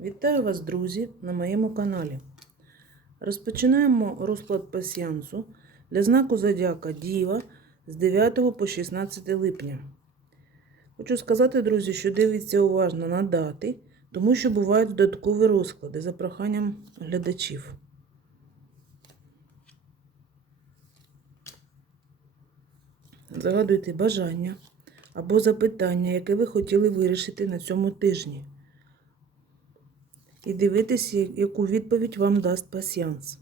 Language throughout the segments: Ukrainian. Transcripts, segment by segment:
Вітаю вас, друзі, на моєму каналі. Розпочинаємо розклад пасіянсу для знаку Зодіака Діва з 9 по 16 липня. Хочу сказати, друзі, що дивіться уважно на дати, тому що бувають додаткові розклади за проханням глядачів. Загадуйте бажання або запитання, яке ви хотіли вирішити на цьому тижні і дивитися, яку відповідь вам дасть пасіянс.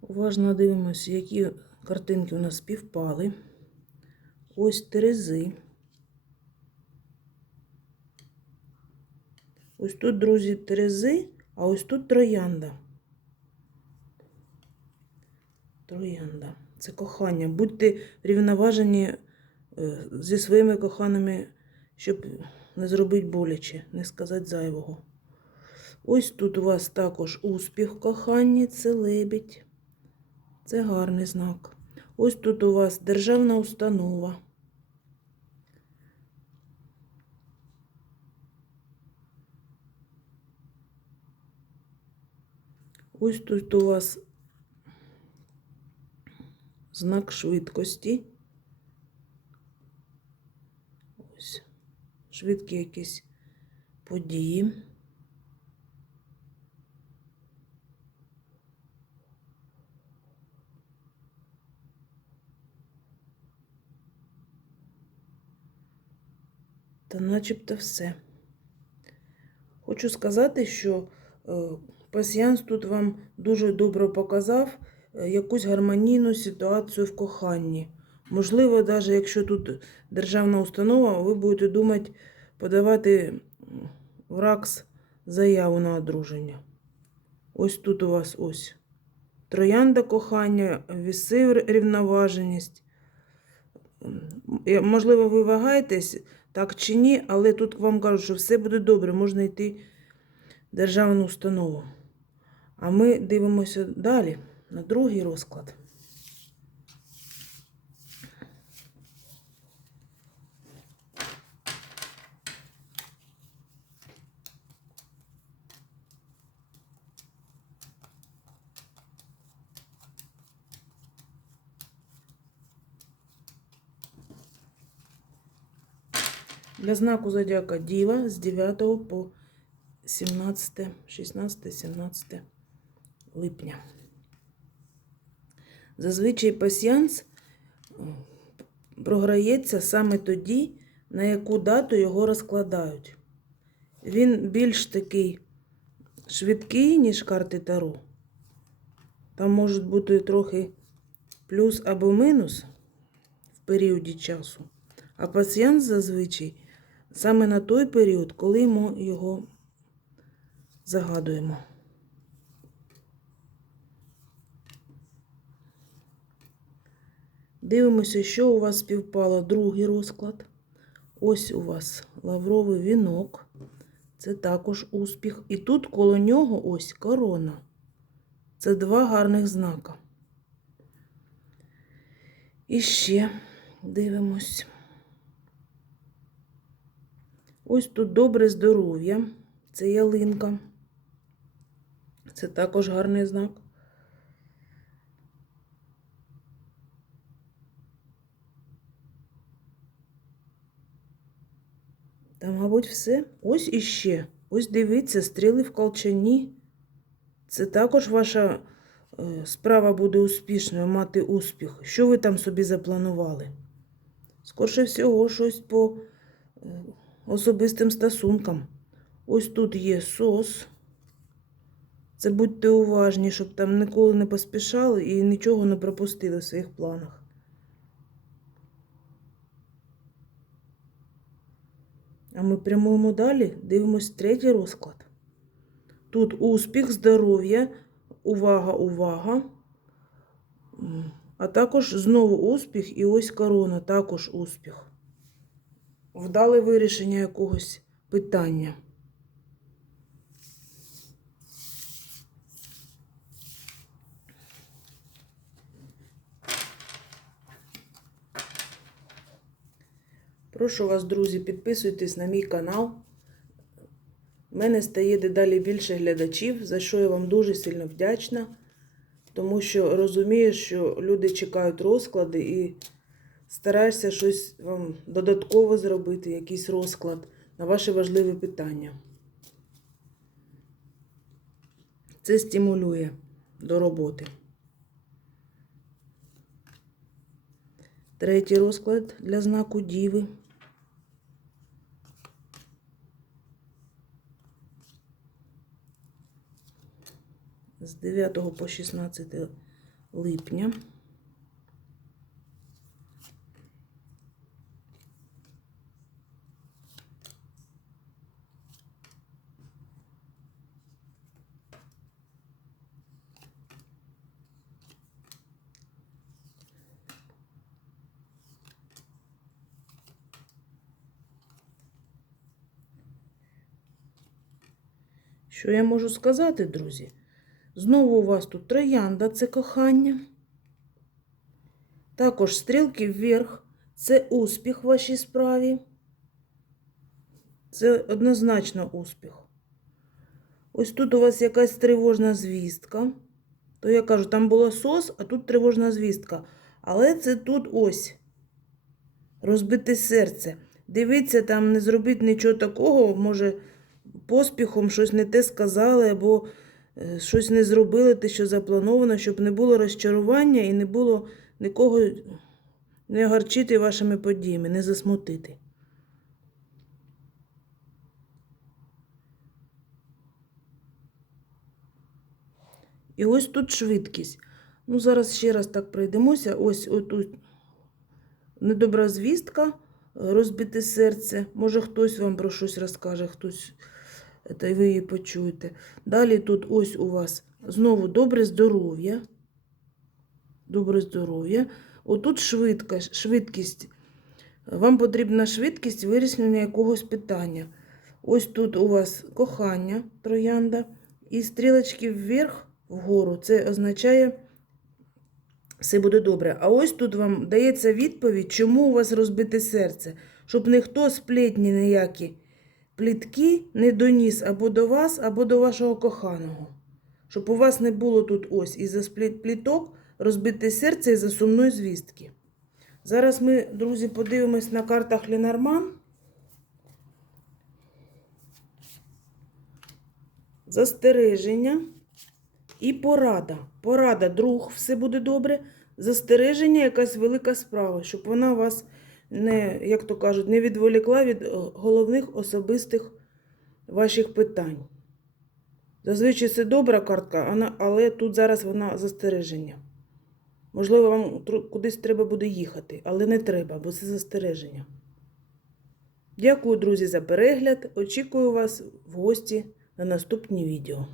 Уважно дивимося, які картинки у нас співпали. Ось Терези. Ось тут, друзі, Терези, а ось тут троянда. Троянда. Це кохання. Будьте рівноважені е, зі своїми коханими, щоб не зробити боляче, не сказати зайвого. Ось тут у вас також успіх в коханні, це лебідь. Це гарний знак. Ось тут у вас державна установа. Ось тут у вас знак швидкості. Ось швидкі якісь події. Та начебто все. Хочу сказати, що е, пасіянс тут вам дуже добре показав якусь гармонійну ситуацію в коханні. Можливо, навіть якщо тут державна установа, ви будете думати подавати в РАКС заяву на одруження. Ось тут у вас ось. Троянда кохання, віси рівноваженість. Можливо, ви вагаєтесь, так чи ні, але тут вам кажуть, що все буде добре, можна йти в державну установу. А ми дивимося далі на другий розклад. Для знаку зодіака Діва з 9 по 17, 16, 17 липня. Зазвичай пасіянс е, програється саме тоді, на яку дату його розкладають. Він більш такий швидкий, ніж карти Таро. Там можуть бути трохи плюс або мінус в періоді часу. А пацієнт зазвичай саме на той період, коли ми його загадуємо. Дивимося, що у вас співпало другий розклад. Ось у вас лавровий вінок. Це також успіх. І тут коло нього ось корона. Це два гарних знака. І ще дивимось. Ось тут добре здоров'я. Це ялинка. Це також гарний знак. Та, мабуть, все. Ось іще. Ось дивіться, стріли в колчані. Це також ваша е, справа буде успішною, мати успіх. Що ви там собі запланували? Скорше всього, щось по е, особистим стосункам. Ось тут є сос. Це будьте уважні, щоб там ніколи не поспішали і нічого не пропустили в своїх планах. А ми прямуємо далі, дивимось третій розклад. Тут успіх, здоров'я, увага, увага. А також знову успіх і ось корона, також успіх. Вдале вирішення якогось питання. Прошу вас, друзі, підписуйтесь на мій канал. У мене стає дедалі більше глядачів, за що я вам дуже сильно вдячна, тому що розумію, що люди чекають розклади і стараєшся щось вам додатково зробити, якийсь розклад на ваші важливі питання. Це стимулює до роботи. Третій розклад для знаку Діви. 9 по 16 липня. Що я можу сказати, друзі? Знову у вас тут троянда це кохання. Також стрілки вверх це успіх в вашій справі. Це однозначно успіх. Ось тут у вас якась тривожна звістка. То я кажу, там було сос, а тут тривожна звістка. Але це тут ось. Розбите серце. Дивіться, там не зробіть нічого такого, може, поспіхом щось не те сказали, або щось не зробили, те, що заплановано, щоб не було розчарування і не було нікого не огорчити вашими подіями, не засмутити. І ось тут швидкість. Ну, зараз ще раз так пройдемося. Ось отут недобра звістка, розбите серце. Може, хтось вам про щось розкаже, хтось, й ви її почуєте. Далі тут ось у вас знову добре здоров'я. Добре здоров'я. Отут швидка, швидкість. Вам потрібна швидкість вирішення якогось питання. Ось тут у вас кохання, троянда, і стрілочки вверх, вгору. Це означає, все буде добре. А ось тут вам дається відповідь, чому у вас розбите серце, щоб ніхто сплетні ніякі плітки не доніс або до вас, або до вашого коханого. Щоб у вас не було тут ось із-за пліток розбите серце із-за сумної звістки. Зараз ми, друзі, подивимось на картах Ленорман. Застереження і порада. Порада, друг, все буде добре. Застереження, якась велика справа, щоб вона вас не, як то кажуть, не відволікла від е, головних особистих ваших питань. Зазвичай це добра картка, але тут зараз вона застереження. Можливо, вам кудись треба буде їхати, але не треба, бо це застереження. Дякую, друзі, за перегляд. Очікую вас в гості на наступні відео.